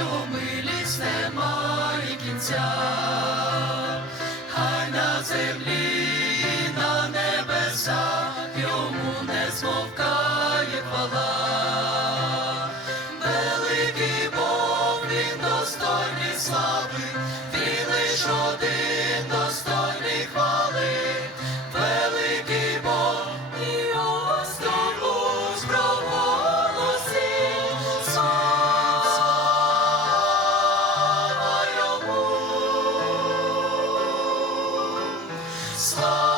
милість немає кінця, хай на землі і на небесах йому не змовкає хвала. Великий Бог, він достойний слави, Слава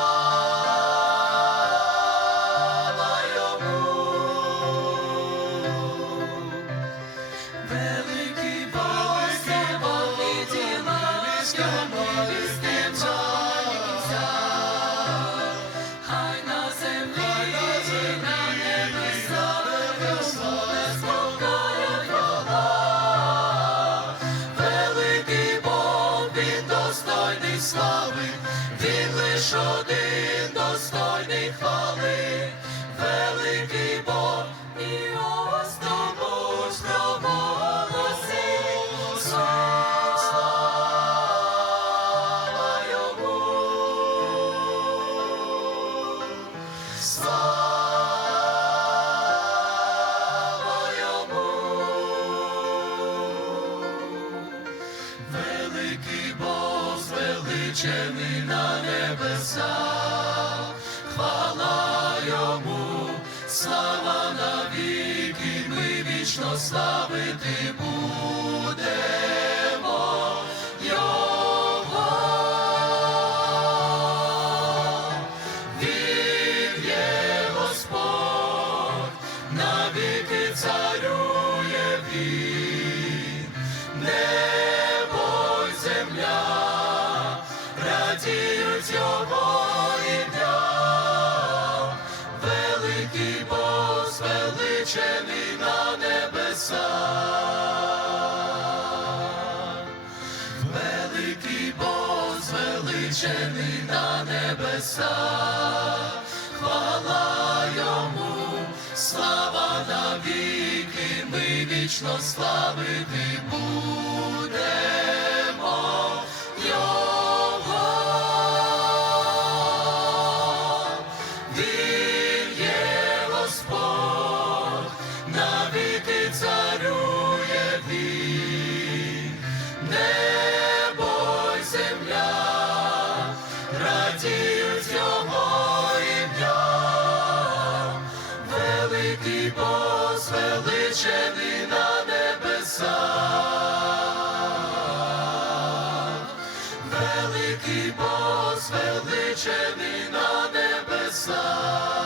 достойний слави, він лиш один достойний хвали. Великий Бог, і ось тому ж слава йому. Великий звеличений на небеса, хвала йому, слава навіки, ми вічно славити будемо звеличений на небеса, хвала йому, слава навіки, ми вічно славити будемо Ти Бог звеличений на небесах, великий Бос звеличений на небесах.